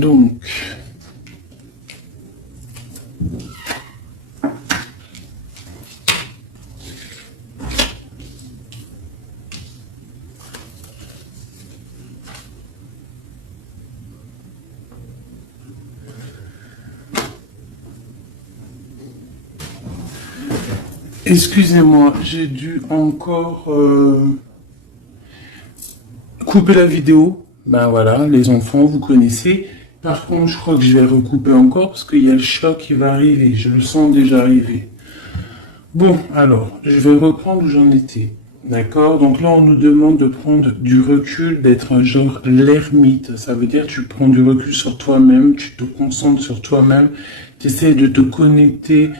Donc, excusez-moi, j'ai dû encore couper la vidéo. Ben voilà, les enfants, vous connaissez. Par contre, je crois que je vais recouper encore parce qu'il y a le chat qui va arriver. Je le sens déjà arriver. Bon, alors, je vais reprendre où j'en étais. D'accord? Donc là, on nous demande de prendre du recul, d'être un genre l'ermite. Ça veut dire que tu prends du recul sur toi-même, tu te concentres sur toi-même, tu essaies de te connecter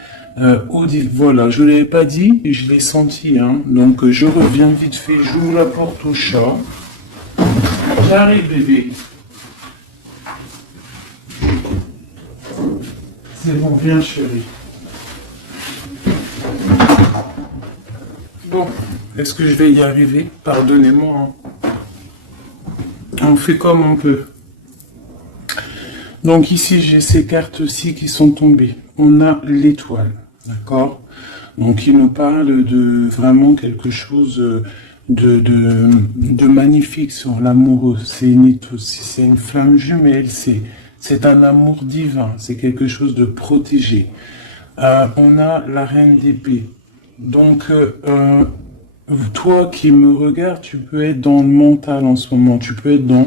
voilà, je ne l'avais pas dit, je l'ai senti. Hein. Donc, je reviens vite fait, j'ouvre la porte au chat. J'arrive, bébé. C'est bon, viens, chérie. Bon, est-ce que je vais y arriver? Pardonnez-moi. Hein. On fait comme on peut. Donc ici, j'ai ces cartes-ci qui sont tombées. On a l'étoile, d'accord? Donc il nous parle de vraiment quelque chose de magnifique sur l'amoureux. C'est une flamme jumelle, c'est un amour divin, c'est quelque chose de protégé. On a la reine d'épée. Donc, toi qui me regardes, tu peux être dans le mental en ce moment. Tu peux être dans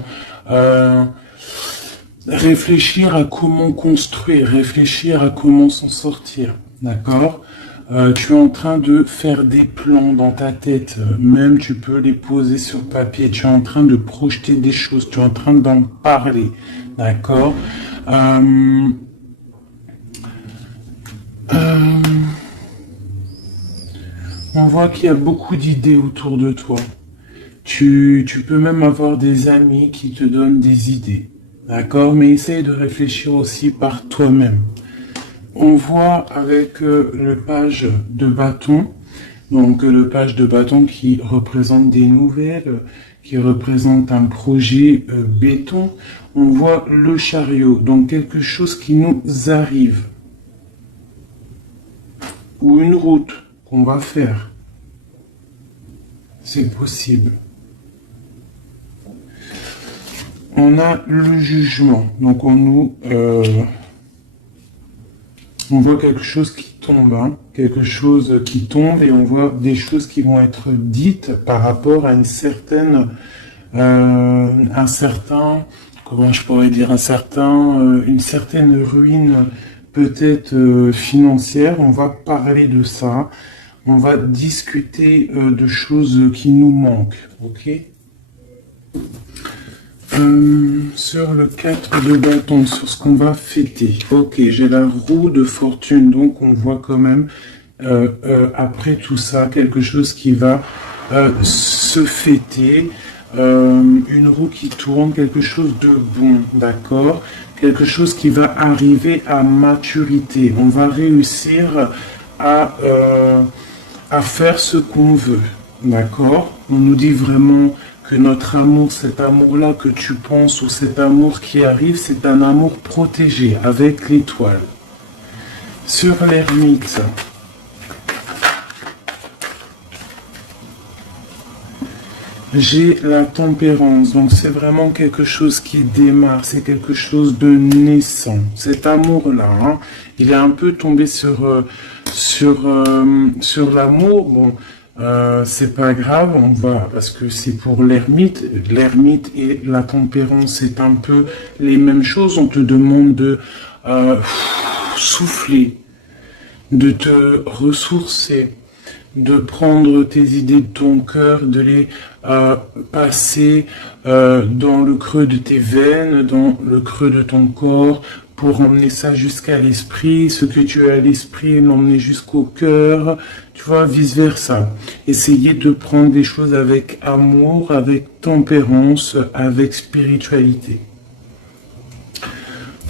réfléchir à comment construire, réfléchir à comment s'en sortir. D'accord? Tu es en train de faire des plans dans ta tête. Même tu peux les poser sur papier. Tu es en train de projeter des choses. Tu es en train d'en parler. D'accord? On voit qu'il y a beaucoup d'idées autour de toi. Tu peux même avoir des amis qui te donnent des idées. D'accord? Mais essaye de réfléchir aussi par toi-même. On voit avec le page de bâton, donc le page de bâton qui représente des nouvelles, qui représente un projet béton. On voit le chariot, donc quelque chose qui nous arrive. Ou une route qu'on va faire. C'est possible. On a le jugement. Donc on voit quelque chose qui tombe, hein, quelque chose qui tombe et on voit des choses qui vont être dites par rapport à une certaine, comment je pourrais dire, une certaine ruine peut-être financière. On va parler de ça. On va discuter de choses qui nous manquent, ok? Sur le 4 de bâton, sur ce qu'on va fêter. Ok, j'ai la roue de fortune, donc on voit quand même, après tout ça, quelque chose qui va se fêter. Une roue qui tourne, quelque chose de bon, d'accord? Quelque chose qui va arriver à maturité. On va réussir à faire ce qu'on veut, d'accord? On nous dit vraiment que notre amour, cet amour-là que tu penses ou cet amour qui arrive, c'est un amour protégé avec l'étoile. Sur l'ermite, j'ai la tempérance, donc c'est vraiment quelque chose qui démarre, c'est quelque chose de naissant. Cet amour-là, hein, il est un peu tombé sur l'amour. Bon, c'est pas grave, on va, parce que c'est pour l'ermite. L'ermite et la tempérance, c'est un peu les mêmes choses. On te demande de souffler, de te ressourcer, de prendre tes idées de ton cœur, de les passer dans le creux de tes veines, dans le creux de ton corps, pour emmener ça jusqu'à l'esprit, ce que tu as à l'esprit, l'emmener jusqu'au cœur, tu vois, vice-versa. Essayer de prendre des choses avec amour, avec tempérance, avec spiritualité.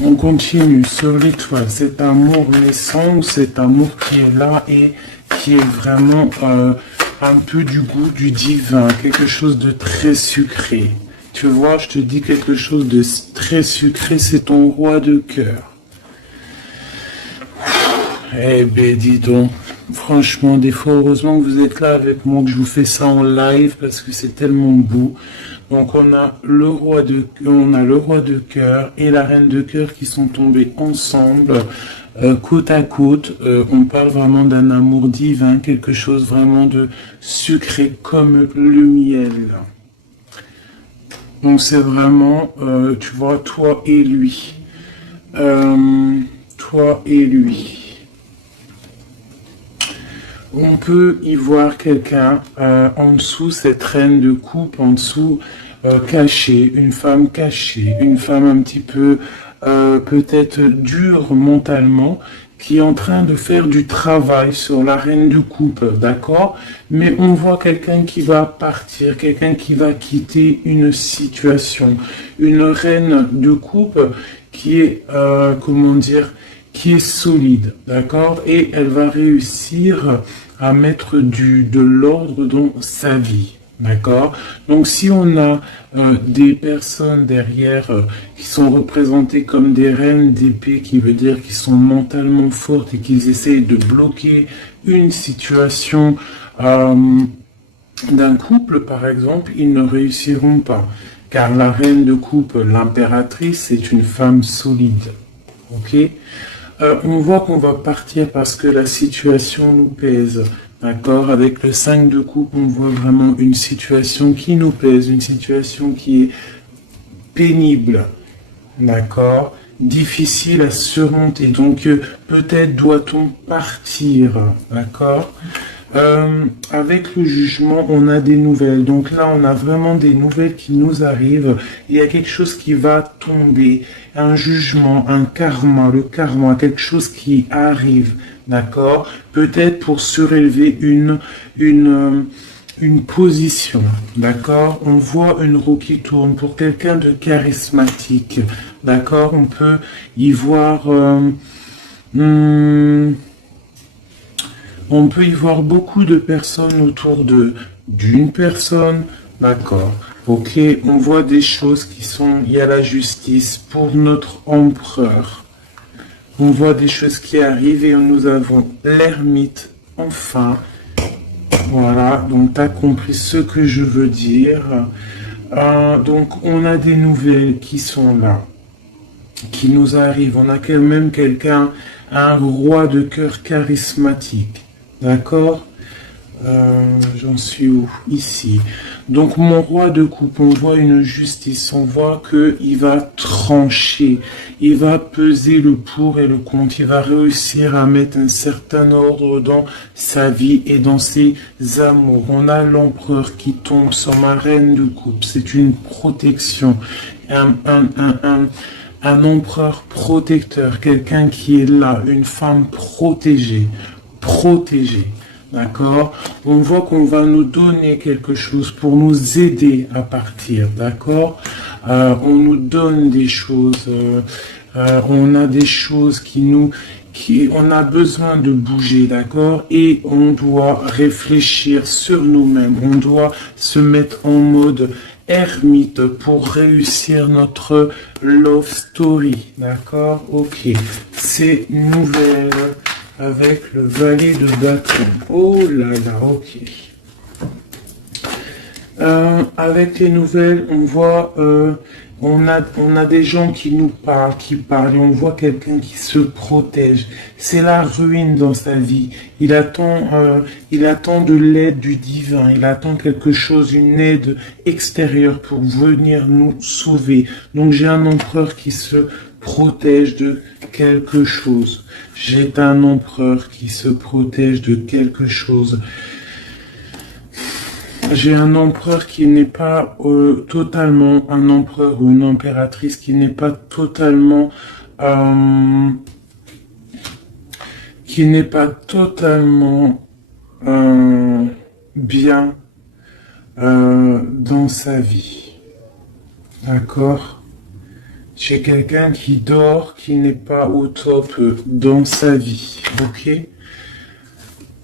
On continue sur l'étoile, cet amour naissant, cet amour qui est là et qui est vraiment un peu du goût du divin, quelque chose de très sucré, Tu vois, je te dis quelque chose de très sucré, c'est ton roi de cœur. Eh ben, dis donc, franchement, des fois, heureusement que vous êtes là avec moi, que je vous fais ça en live, parce que c'est tellement beau. Donc, on a le roi de cœur et la reine de cœur qui sont tombés ensemble, côte à côte. On parle vraiment d'un amour divin, quelque chose vraiment de sucré comme le miel. Donc, c'est vraiment, tu vois, toi et lui. Toi et lui. On peut y voir quelqu'un en dessous, cette reine de coupe, en dessous, cachée, une femme un petit peu peut-être dure mentalement, qui est en train de faire du travail sur la reine de coupe, d'accord? Mais on voit quelqu'un qui va partir, quelqu'un qui va quitter une situation, une reine de coupe qui est, comment dire, qui est solide, d'accord? Et elle va réussir à mettre de l'ordre dans sa vie, d'accord? Donc si on a des personnes derrière qui sont représentées comme des reines d'épée, qui veut dire qu'ils sont mentalement fortes et qu'ils essayent de bloquer une situation d'un couple, par exemple, ils ne réussiront pas. Car la reine de coupe, l'impératrice, c'est une femme solide, ok? On voit qu'on va partir parce que la situation nous pèse. D'accord? Avec le 5 de coupe, on voit vraiment une situation qui nous pèse, une situation qui est pénible. D'accord? Difficile à surmonter. Donc, peut-être doit-on partir. D'accord? Avec le jugement, on a des nouvelles. Donc là, on a vraiment des nouvelles qui nous arrivent. Il y a quelque chose qui va tomber. Un jugement, un karma, le karma, quelque chose qui arrive. D'accord? Peut-être pour surélever une position. D'accord? On voit une roue qui tourne pour quelqu'un de charismatique. D'accord? On peut y voir... on peut y voir beaucoup de personnes autour d'une personne, d'accord. Ok, on voit des choses qui sont, il y a la justice pour notre empereur. On voit des choses qui arrivent et nous avons l'ermite, enfin. Voilà, donc tu as compris ce que je veux dire. Donc on a des nouvelles qui sont là, qui nous arrivent. On a quand même quelqu'un, un roi de cœur charismatique. D'accord? J'en suis où? Ici. Donc mon roi de coupe, on voit une justice, on voit qu'il va trancher, il va peser le pour et le contre, il va réussir à mettre un certain ordre dans sa vie et dans ses amours. On a l'empereur qui tombe sur ma reine de coupe, c'est une protection, un empereur protecteur, quelqu'un qui est là, une femme protégée. D'accord? On voit qu'on va nous donner quelque chose pour nous aider à partir, d'accord? On nous donne des choses, on a des choses on a besoin de bouger, d'accord? Et on doit réfléchir sur nous-mêmes, on doit se mettre en mode ermite pour réussir notre love story, d'accord? Ok, c'est nouvelle. Avec le valet de bâton. Oh là là, ok. Avec les nouvelles, on voit, on a des gens qui nous parlent, et on voit quelqu'un qui se protège. C'est la ruine dans sa vie. Il attend de l'aide du divin. Il attend quelque chose, une aide extérieure pour venir nous sauver. Donc j'ai un empereur qui se protège de quelque chose. J'ai un empereur qui se protège de quelque chose. J'ai un empereur qui n'est pas totalement un empereur ou une impératrice qui n'est pas totalement bien dans sa vie. D'accord? J'ai quelqu'un qui dort, qui n'est pas au top dans sa vie. Ok?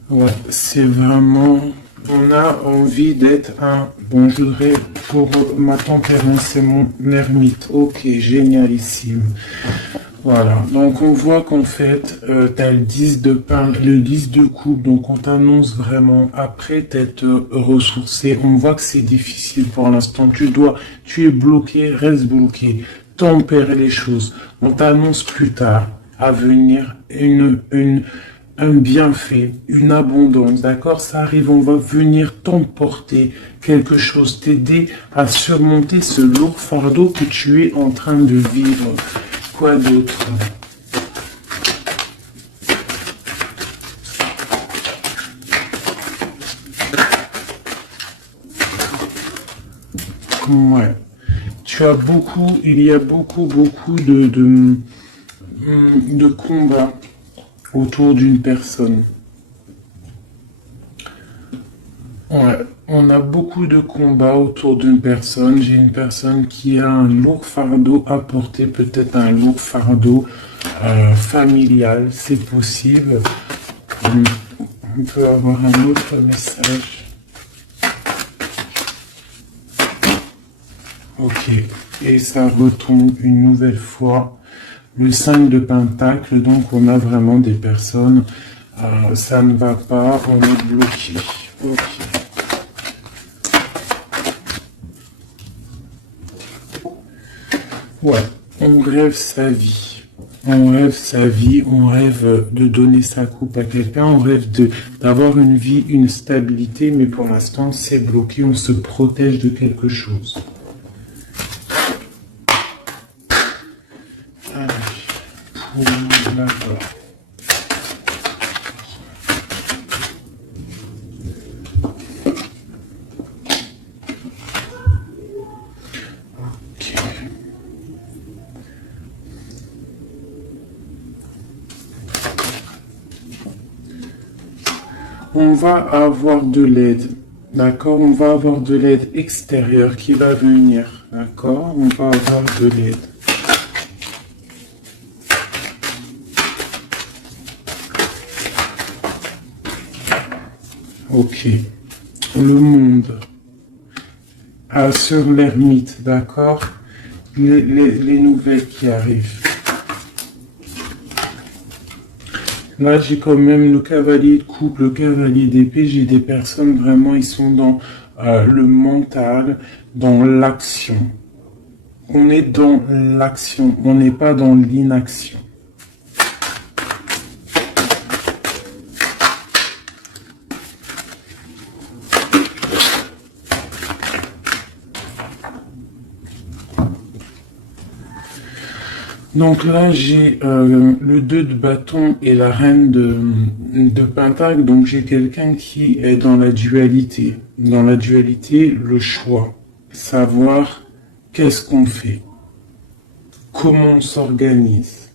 Ouais, c'est vraiment On a envie d'être un... Bon, je voudrais, pour ma tempérance, c'est mon ermite. Ok, génialissime. Voilà, donc on voit qu'en fait, tu as le 10 de pain, le 10 de coupe, donc on t'annonce vraiment, après t'être ressourcé, on voit que c'est difficile pour l'instant, tu es bloqué, reste bloqué, tempère les choses, on t'annonce plus tard, à venir, un bienfait, une abondance, d'accord? Ça arrive, on va venir t'emporter quelque chose, t'aider à surmonter ce lourd fardeau que tu es en train de vivre. Quoi d'autre? Ouais. Tu as beaucoup, il y a beaucoup de combats autour d'une personne. Ouais, on a beaucoup de combats autour d'une personne. J'ai une personne qui a un lourd fardeau à porter, peut-être un lourd fardeau familial, c'est possible. On peut avoir un autre message. Ok, et ça retombe une nouvelle fois. Le 5 de Pentacle, donc on a vraiment des personnes, ça ne va pas, on est bloqué. Ok. Ouais, on rêve sa vie. On rêve sa vie, on rêve de donner sa coupe à quelqu'un, on rêve d'avoir une vie, une stabilité, mais pour l'instant c'est bloqué, on se protège de quelque chose. On va avoir de l'aide, d'accord? On va avoir de l'aide extérieure qui va venir, d'accord? On va avoir de l'aide. Ok. Le monde. Sur l'ermite, d'accord? Les nouvelles qui arrivent. Là, j'ai quand même le cavalier de coupe, le cavalier d'épée. J'ai des personnes vraiment, ils sont dans le mental, dans l'action. On est dans l'action, on n'est pas dans l'inaction. Donc là, j'ai le 2 de bâton et la reine de pentacle. Donc j'ai quelqu'un qui est dans la dualité. Dans la dualité, le choix. Savoir qu'est-ce qu'on fait. Comment on s'organise.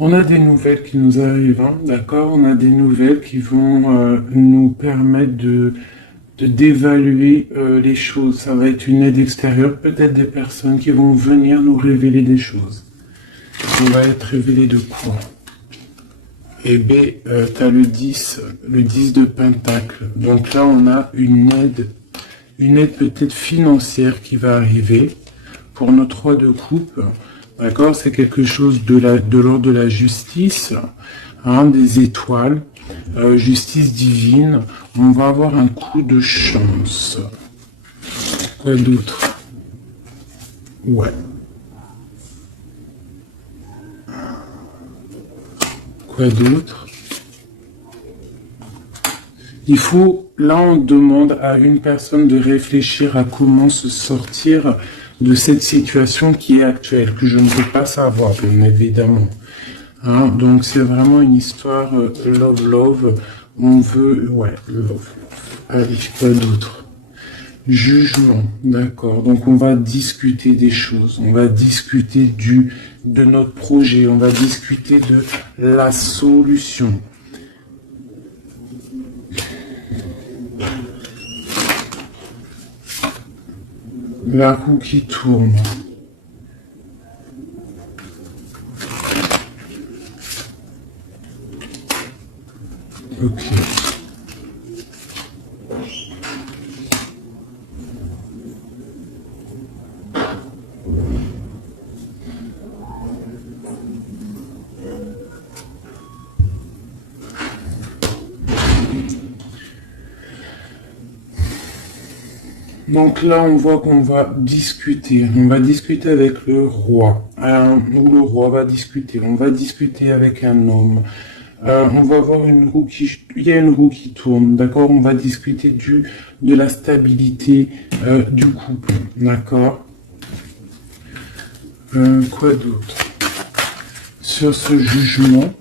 On a des nouvelles qui nous arrivent, hein, d'accord? On a des nouvelles qui vont nous permettre d'évaluer les choses. Ça va être une aide extérieure, peut-être des personnes qui vont venir nous révéler des choses. On va être révélé de quoi? Et B, tu as le 10 de Pentacle. Donc là, on a une aide peut-être financière qui va arriver pour nos 3 de coupe. D'accord, c'est quelque chose de l'ordre de la justice, hein, des étoiles, justice divine. On va avoir un coup de chance. Quoi d'autre? Ouais. Quoi d'autre? Il faut, là on demande à une personne de réfléchir à comment se sortir de cette situation qui est actuelle, que je ne peux pas savoir, bien évidemment. Hein, donc c'est vraiment une histoire love. On veut, ouais, love. Allez, quoi d'autre? Jugement, d'accord. Donc on va discuter des choses, on va discuter de notre projet, on va discuter de la solution. La roue qui tourne. Ok. Donc là, on voit qu'on va discuter. On va discuter avec le roi. Ou le roi va discuter. On va discuter avec un homme. On va voir une roue qui... Il y a une roue qui tourne, d'accord? On va discuter de la stabilité du couple, d'accord? Quoi d'autre? Sur ce jugement...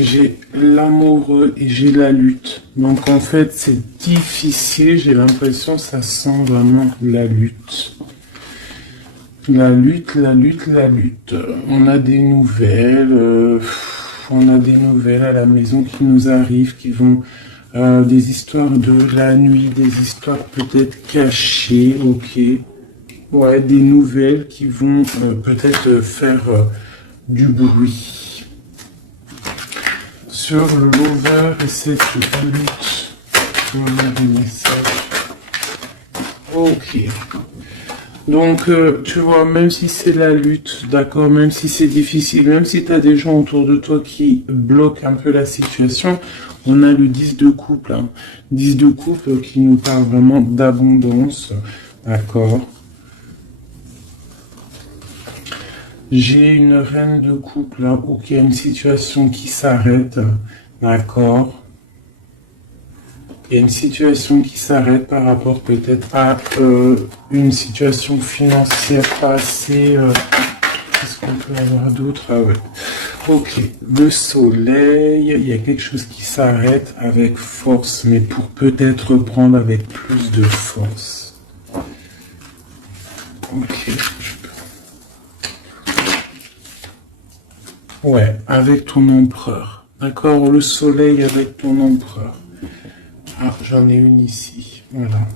J'ai l'amoureux et j'ai la lutte. Donc en fait, c'est difficile. J'ai l'impression que ça sent vraiment la lutte. La lutte, la lutte, la lutte. On a des nouvelles. On a des nouvelles à la maison qui nous arrivent, qui vont... des histoires de la nuit, des histoires peut-être cachées, ok. Ouais, des nouvelles qui vont peut-être faire du bruit. Sur le lover et cette lutte, sur les messages. Ok. Donc, tu vois, même si c'est la lutte, d'accord, même si c'est difficile, même si tu as des gens autour de toi qui bloquent un peu la situation, on a le 10 de couple. Hein. 10 de couple qui nous parle vraiment d'abondance, d'accord. J'ai une reine de couple là, où il y a une situation qui s'arrête, d'accord. Il y a une situation qui s'arrête par rapport peut-être à une situation financière pas assez... Qu'est-ce qu'on peut avoir d'autre? Ah ouais. Ok, le soleil, il y a quelque chose qui s'arrête avec force, mais pour peut-être reprendre avec plus de force. Ok, ouais, avec ton empereur. D'accord, le soleil avec ton empereur. Ah, j'en ai une ici. Voilà.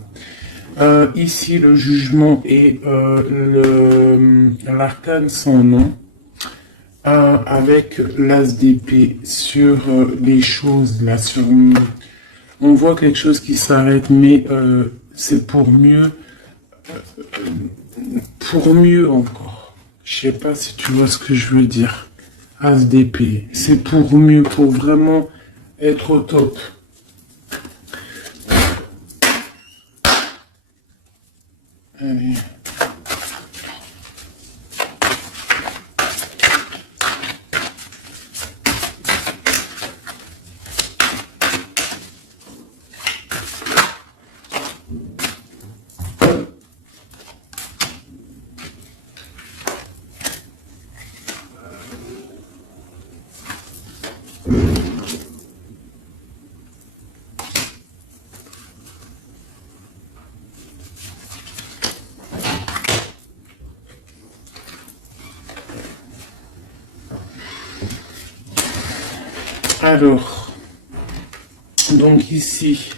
Ici, le jugement et l'arcane sans nom. Avec l'as d'épée sur les choses, là, sur... On voit quelque chose qui s'arrête, mais c'est pour mieux encore. Je sais pas si tu vois ce que je veux dire. As d'épée, c'est pour mieux, pour vraiment être au top. Allez. Alors, donc ici,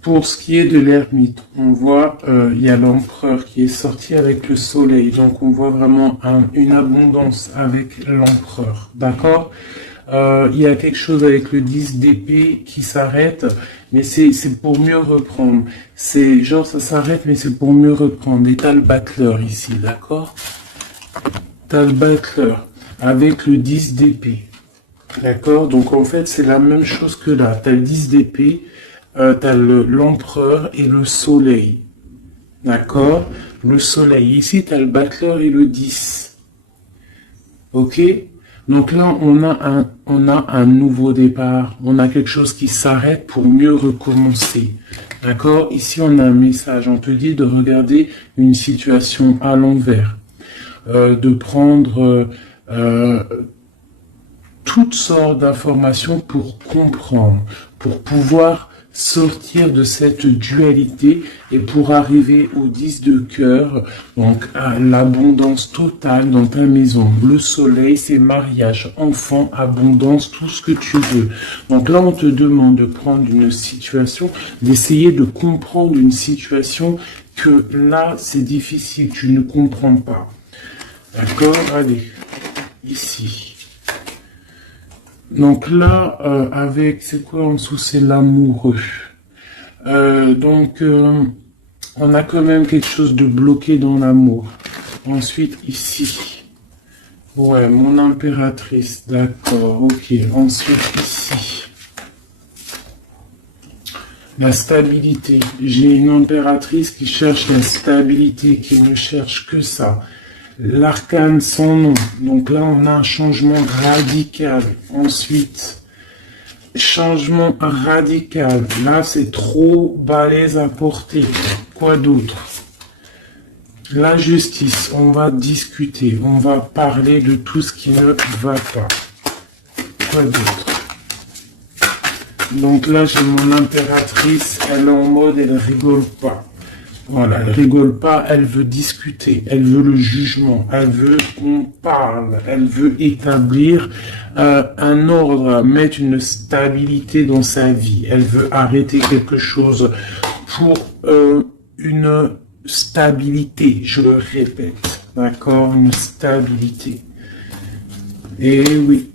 pour ce qui est de l'ermite, on voit, il y a l'empereur qui est sorti avec le soleil, donc on voit vraiment une abondance avec l'empereur, d'accord? Il y a quelque chose avec le 10 d'épée qui s'arrête, mais c'est pour mieux reprendre. C'est genre ça s'arrête, mais c'est pour mieux reprendre. Et t'as le battleur ici, d'accord? T'as le battleur avec le 10 d'épée. D'accord, donc en fait c'est la même chose que là. T'as le 10 d'épée, t'as l'empereur et le soleil. D'accord, le soleil. Ici t'as le battleur et le 10. Ok, donc là on a un nouveau départ. On a quelque chose qui s'arrête pour mieux recommencer. D'accord, ici on a un message. On te dit de regarder une situation à l'envers. De prendre... toutes sortes d'informations pour comprendre, pour pouvoir sortir de cette dualité et pour arriver au 10 de cœur, donc à l'abondance totale dans ta maison. Le soleil, c'est mariage, enfant, abondance, tout ce que tu veux. Donc là, on te demande de prendre une situation, d'essayer de comprendre une situation que là, c'est difficile, tu ne comprends pas. D'accord? Allez, ici. Donc là, avec, c'est quoi en dessous? C'est l'amoureux. On a quand même quelque chose de bloqué dans l'amour. Ensuite, ici. Ouais, mon impératrice, d'accord, ok. Ensuite, ici. La stabilité. J'ai une impératrice qui cherche la stabilité, qui ne cherche que ça. L'arcane sans nom. Donc là, on a un changement radical. Ensuite, changement radical. Là, c'est trop balèze à porter. Quoi d'autre? La justice. On va discuter. On va parler de tout ce qui ne va pas. Quoi d'autre? Donc là, j'ai mon impératrice. Elle est en mode, elle rigole pas. Voilà, elle rigole pas, elle veut discuter, elle veut le jugement, elle veut qu'on parle, elle veut établir un ordre, mettre une stabilité dans sa vie, elle veut arrêter quelque chose pour une stabilité, je le répète, d'accord, une stabilité. Et oui,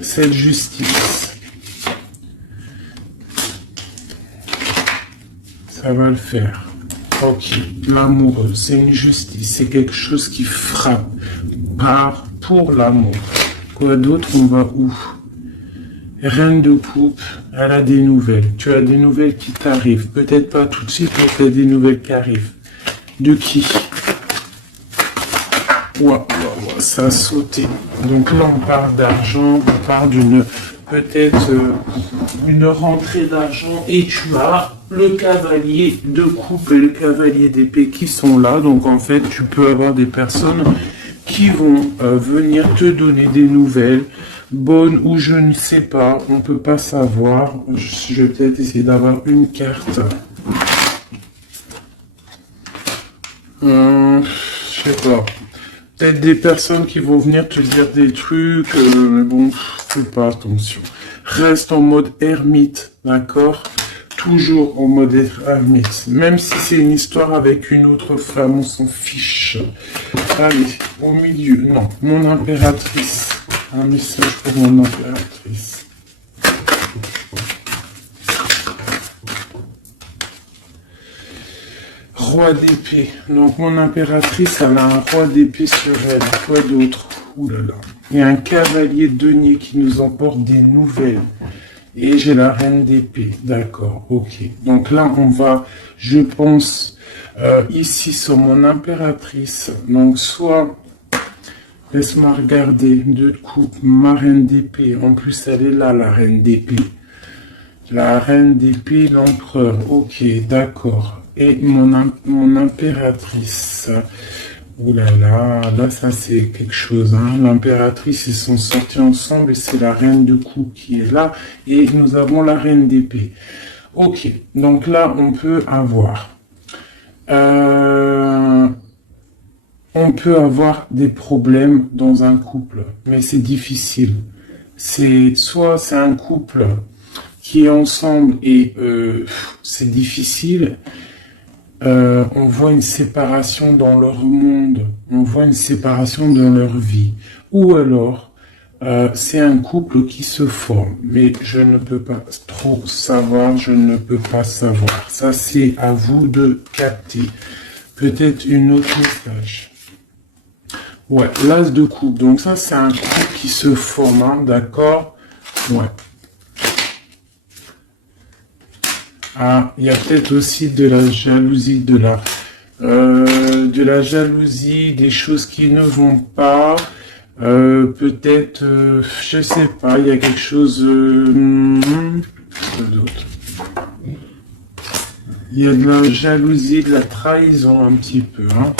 cette justice, ça va le faire. Ok, l'amoureux, c'est une justice, c'est quelque chose qui frappe pour l'amour. Quoi d'autre? On va où? Reine de coupe, elle a des nouvelles. Tu as des nouvelles qui t'arrivent. Peut-être pas tout de suite, mais tu as des nouvelles qui arrivent. De qui? Ouah, ça a sauté. Donc là, on parle d'argent, on parle d'une peut-être une rentrée d'argent et tu as le cavalier de coupe et le cavalier d'épée qui sont là. Donc en fait, tu peux avoir des personnes qui vont venir te donner des nouvelles, bonnes ou je ne sais pas, on peut pas savoir. Je vais peut-être essayer d'avoir une carte. Je sais pas. Peut-être des personnes qui vont venir te dire des trucs, mais bon, fais pas attention. Reste en mode ermite, d'accord? Toujours en mode ermite. Même si c'est une histoire avec une autre femme, on s'en fiche. Allez, au milieu, non, mon impératrice. Un message pour mon impératrice. Roi d'épée. Donc mon impératrice, elle a un roi d'épée sur elle. Quoi d'autre? Ouh là là. Il y a un cavalier denier qui nous emporte des nouvelles. Et j'ai la reine d'épée. D'accord, ok. Donc là, on va, je pense, ici sur mon impératrice. Donc soit, laisse-moi regarder, deux coupes, ma reine d'épée. En plus, elle est là, la reine d'épée. La reine d'épée, l'empereur. Ok, d'accord. Et mon impératrice. Ouh là là, là ça c'est quelque chose. Hein. L'impératrice, ils sont sortis ensemble et c'est la reine de coupe qui est là. Et nous avons la reine d'épée. Ok, donc là on peut avoir... on peut avoir des problèmes dans un couple, mais c'est difficile. Soit c'est un couple qui est ensemble et c'est difficile. On voit une séparation dans leur monde, on voit une séparation dans leur vie. Ou alors, c'est un couple qui se forme, mais je ne peux pas trop savoir, je ne peux pas savoir. Ça, c'est à vous de capter. Peut-être une autre message. Ouais, l'as de coupe. Donc ça, c'est un couple qui se forme, hein, d'accord? Ouais. Ah, il y a peut-être aussi de la jalousie, de la jalousie, des choses qui ne vont pas. Peut-être, je sais pas, il y a quelque chose d'autre. Il y a de la jalousie, de la trahison un petit peu, hein,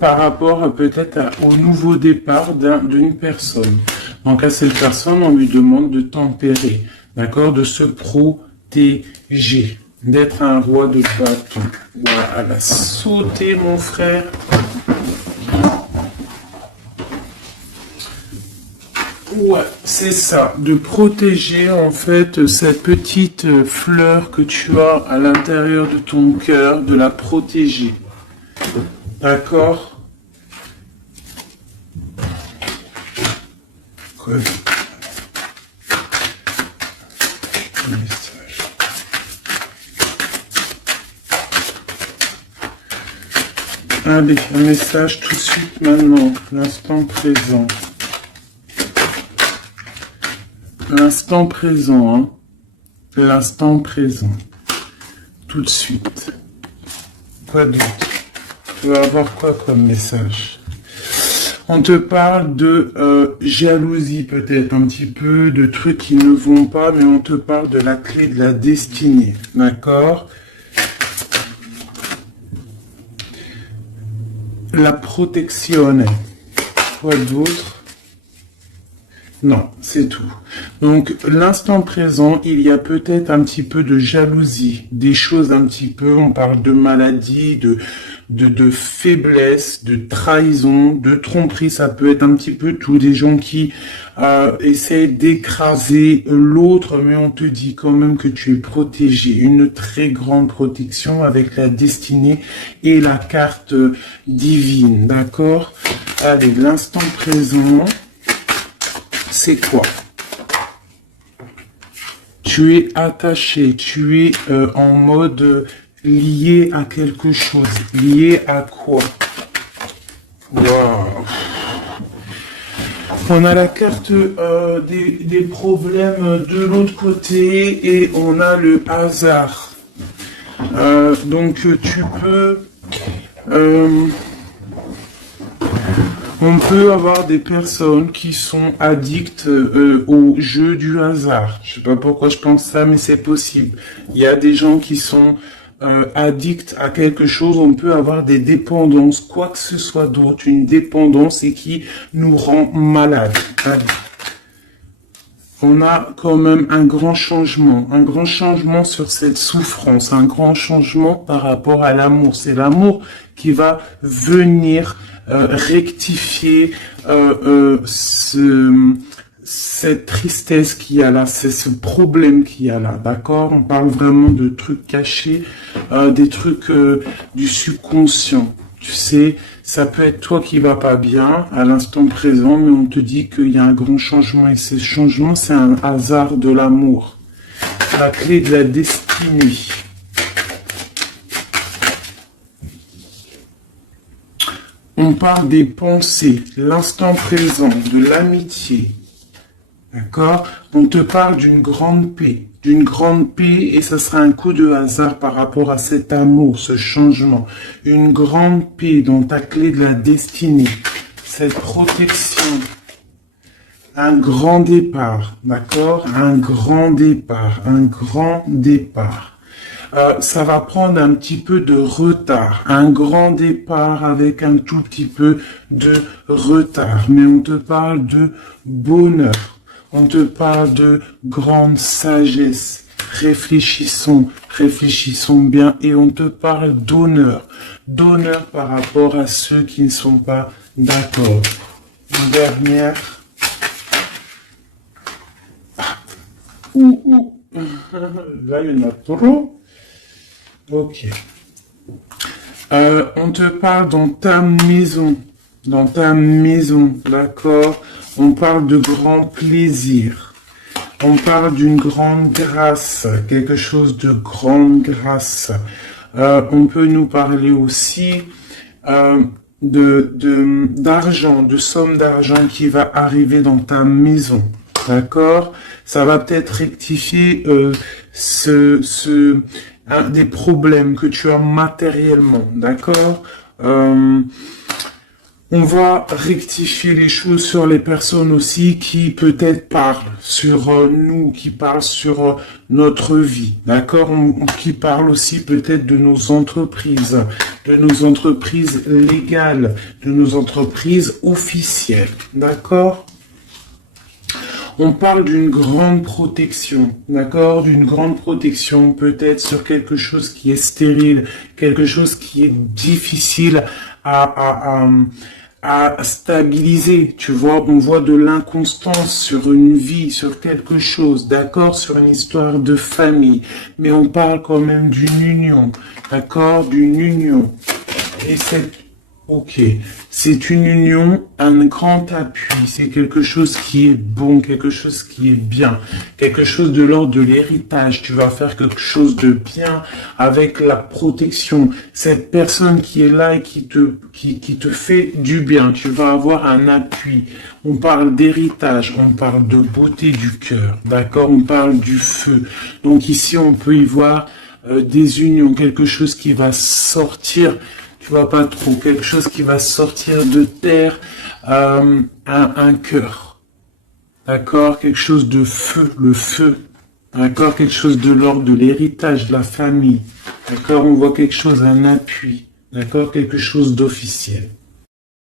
par rapport peut-être au nouveau départ d'une personne. Donc à cette personne, on lui demande de tempérer, d'accord, de se protéger. protéger, d'être un roi de bâton. Voilà, sauter mon frère. Ouais, c'est ça, de protéger en fait cette petite fleur que tu as à l'intérieur de ton cœur, de la protéger. D'accord? Quoi? Un message. Allez, un message tout de suite maintenant, l'instant présent. L'instant présent, hein. L'instant présent. Tout de suite. Quoi d'autre? Tu vas avoir quoi comme message? On te parle de jalousie peut-être un petit peu, de trucs qui ne vont pas, mais on te parle de la clé de la destinée. D'accord? La protection. Quoi d'autre? Non, c'est tout. Donc, l'instant présent, il y a peut-être un petit peu de jalousie, des choses un petit peu, on parle de maladie, de faiblesse, de trahison, de tromperie, ça peut être un petit peu tout, des gens qui essaient d'écraser l'autre, mais on te dit quand même que tu es protégé, une très grande protection avec la destinée et la carte divine, d'accord? Allez, l'instant présent... C'est quoi? Tu es attaché, tu es en mode lié à quelque chose. Lié à quoi? Wow. On a la carte des problèmes de l'autre côté et on a le hasard. Donc tu peux... on peut avoir des personnes qui sont addictes au jeu du hasard. Je sais pas pourquoi je pense ça, mais c'est possible. Il y a des gens qui sont addicts à quelque chose. On peut avoir des dépendances, quoi que ce soit d'autre, une dépendance et qui nous rend malades. Allez. On a quand même un grand changement sur cette souffrance, un grand changement par rapport à l'amour. C'est l'amour qui va venir rectifier cette tristesse qu'il y a là, c'est ce problème qu'il y a là, d'accord? On parle vraiment de trucs cachés, des trucs du subconscient. Tu sais, ça peut être toi qui va pas bien à l'instant présent, mais on te dit qu'il y a un grand changement et ce changement, c'est un hasard de l'amour. La clé de la destinée. On parle des pensées, l'instant présent, de l'amitié. D'accord? On te parle d'une grande paix. D'une grande paix et ça sera un coup de hasard par rapport à cet amour, ce changement. Une grande paix dans ta clé de la destinée. Cette protection. Un grand départ. D'accord? Un grand départ. Un grand départ. Ça va prendre un petit peu de retard, un grand départ avec un tout petit peu de retard, mais on te parle de bonheur, on te parle de grande sagesse, réfléchissons bien et on te parle d'honneur, d'honneur par rapport à ceux qui ne sont pas d'accord. Une dernière. Là, il y en a trop. Ok. On te parle dans ta maison, d'accord? On parle de grand plaisir. On parle d'une grande grâce, quelque chose de grande grâce. On peut nous parler aussi d'argent, de somme d'argent qui va arriver dans ta maison, d'accord? Ça va peut-être rectifier des problèmes que tu as matériellement, d'accord? On va rectifier les choses sur les personnes aussi qui peut-être parlent sur nous, qui parlent sur notre vie, d'accord? Qui parlent aussi peut-être de nos entreprises légales, de nos entreprises officielles, d'accord? On parle d'une grande protection, d'accord? D'une grande protection, peut-être sur quelque chose qui est stérile, quelque chose qui est difficile à, à stabiliser, tu vois, on voit de l'inconstance sur une vie, sur quelque chose, d'accord, sur une histoire de famille, mais on parle quand même d'une union, d'accord, d'une union. Et c'est une union, un grand appui, c'est quelque chose qui est bon, quelque chose qui est bien, quelque chose de l'ordre de l'héritage, tu vas faire quelque chose de bien avec la protection, cette personne qui est là et qui te fait du bien, tu vas avoir un appui, on parle d'héritage, on parle de beauté du cœur, d'accord, on parle du feu, donc ici on peut y voir des unions, quelque chose qui va sortir, tu vois pas trop, quelque chose qui va sortir de terre, un cœur, d'accord, quelque chose de feu, le feu, d'accord, quelque chose de l'ordre de l'héritage, de la famille, d'accord, on voit quelque chose, un appui, d'accord, quelque chose d'officiel.